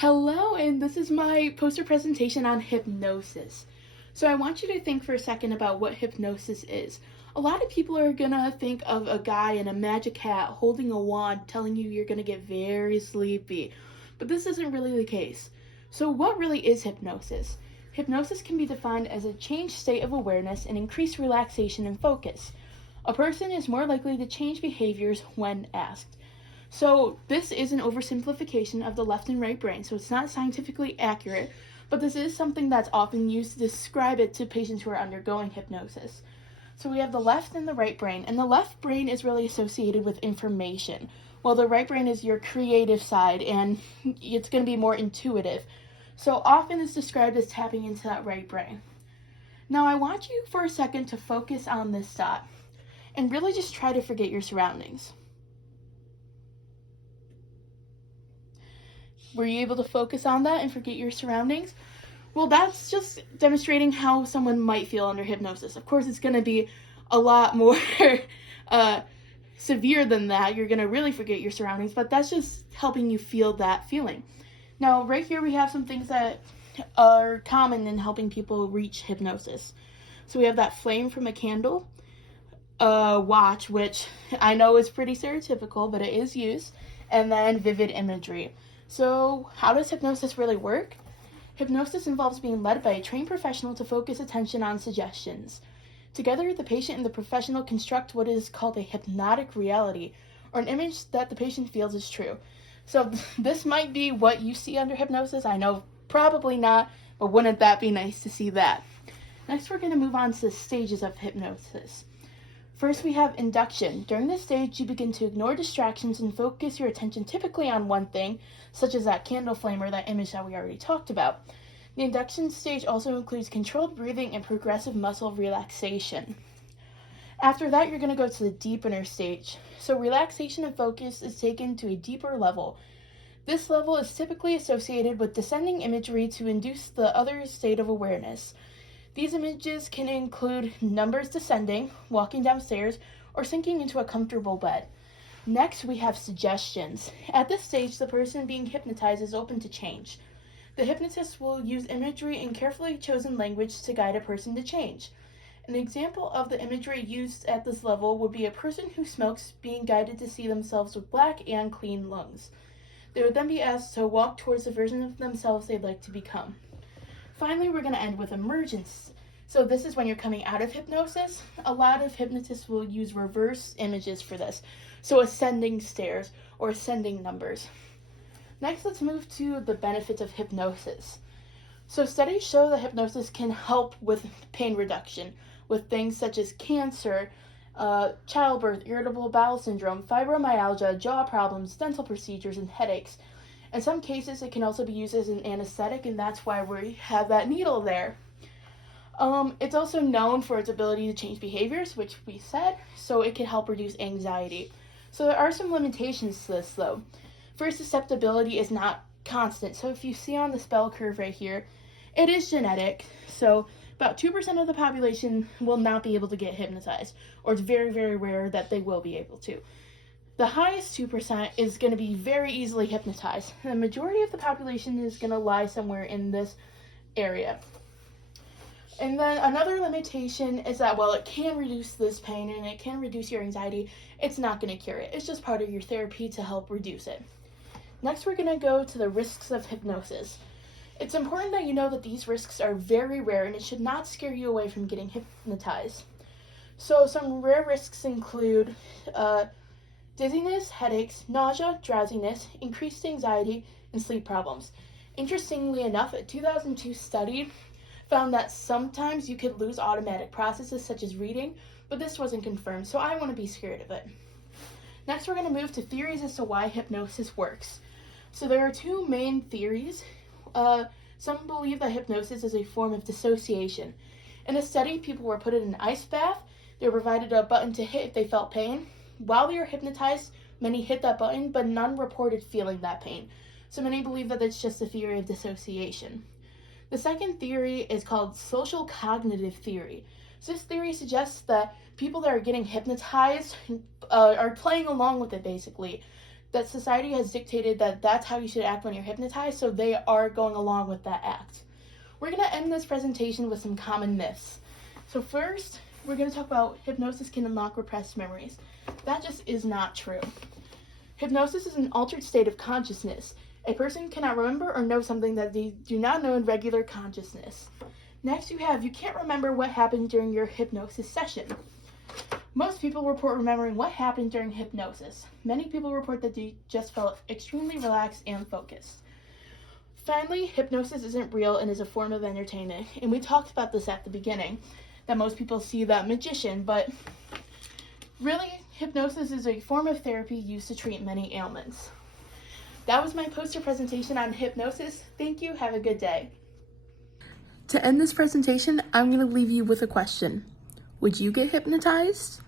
Hello, and this is my poster presentation on hypnosis. So I want you to think for a second about what hypnosis is. A lot of people are gonna think of a guy in a magic hat holding a wand telling you you're gonna get very sleepy, but this isn't really the case. So what really is hypnosis? Hypnosis can be defined as a changed state of awareness and increased relaxation and focus. A person is more likely to change behaviors when asked. So this is an oversimplification of the left and right brain, so it's not scientifically accurate, but this is something that's often used to describe it to patients who are undergoing hypnosis. So we have the left and the right brain, and the left brain is really associated with information, while the right brain is your creative side, and it's going to be more intuitive. So often it's described as tapping into that right brain. Now I want you for a second to focus on this dot, and really just try to forget your surroundings. Were you able to focus on that and forget your surroundings? Well, that's just demonstrating how someone might feel under hypnosis. Of course, it's going to be a lot more severe than that. You're going to really forget your surroundings, but that's just helping you feel that feeling. Now, right here we have some things that are common in helping people reach hypnosis. So we have that flame from a candle, watch, which I know is pretty stereotypical, but it is used, and then vivid imagery. So how does hypnosis really work? Hypnosis involves being led by a trained professional to focus attention on suggestions. Together, the patient and the professional construct what is called a hypnotic reality, or an image that the patient feels is true. So this might be what you see under hypnosis. I know probably not, but wouldn't that be nice to see that? Next, we're going to move on to the stages of hypnosis. First, we have induction. During this stage, you begin to ignore distractions and focus your attention typically on one thing, such as that candle flame or that image that we already talked about. The induction stage also includes controlled breathing and progressive muscle relaxation. After that, you're going to go to the deepener stage. So relaxation and focus is taken to a deeper level. This level is typically associated with descending imagery to induce the other state of awareness. These images can include numbers descending, walking downstairs, or sinking into a comfortable bed. Next, we have suggestions. At this stage, the person being hypnotized is open to change. The hypnotist will use imagery and carefully chosen language to guide a person to change. An example of the imagery used at this level would be a person who smokes being guided to see themselves with black and clean lungs. They would then be asked to walk towards the version of themselves they'd like to become. Finally, we're going to end with emergence. So this is when you're coming out of hypnosis. A lot of hypnotists will use reverse images for this. So ascending stairs or ascending numbers. Next, let's move to the benefits of hypnosis. So studies show that hypnosis can help with pain reduction with things such as cancer, childbirth, irritable bowel syndrome, fibromyalgia, jaw problems, dental procedures, and headaches. In some cases, it can also be used as an anesthetic, and that's why we have that needle there. It's also known for its ability to change behaviors, which we said, so it can help reduce anxiety. So there are some limitations to this, though. First, susceptibility is not constant. So if you see on this bell curve right here, it is genetic. So about 2% of the population will not be able to get hypnotized, or it's very, very rare that they will be able to. The highest 2% is going to be very easily hypnotized. The majority of the population is going to lie somewhere in this area. And then another limitation is that while it can reduce this pain and it can reduce your anxiety, it's not going to cure it. It's just part of your therapy to help reduce it. Next, we're going to go to the risks of hypnosis. It's important that you know that these risks are very rare and it should not scare you away from getting hypnotized. So some rare risks include dizziness, headaches, nausea, drowsiness, increased anxiety, and sleep problems. Interestingly enough, a 2002 study found that sometimes you could lose automatic processes such as reading, but this wasn't confirmed, so I want to be scared of it. Next, we're going to move to theories as to why hypnosis works. So there are two main theories. Some believe that hypnosis is a form of dissociation. In a study, people were put in an ice bath. They were provided a button to hit if they felt pain. While they were hypnotized, many hit that button, but none reported feeling that pain. So many believe that it's just a theory of dissociation. The second theory is called social cognitive theory. So this theory suggests that people that are getting hypnotized are playing along with it, basically. that society has dictated that that's how you should act when you're hypnotized, so they are going along with that act. We're going to end this presentation with some common myths. So first, we're going to talk about hypnosis can unlock repressed memories. That just is not true. Hypnosis is an altered state of consciousness. A person cannot remember or know something that they do not know in regular consciousness. Next, you can't remember what happened during your hypnosis session. Most people report remembering what happened during hypnosis. Many people report that they just felt extremely relaxed and focused. Finally, hypnosis isn't real and is a form of entertainment. And we talked about this at the beginning, that most people see the magician, but really, hypnosis is a form of therapy used to treat many ailments. That was my poster presentation on hypnosis. Thank you. Have a good day. To end this presentation, I'm going to leave you with a question. Would you get hypnotized?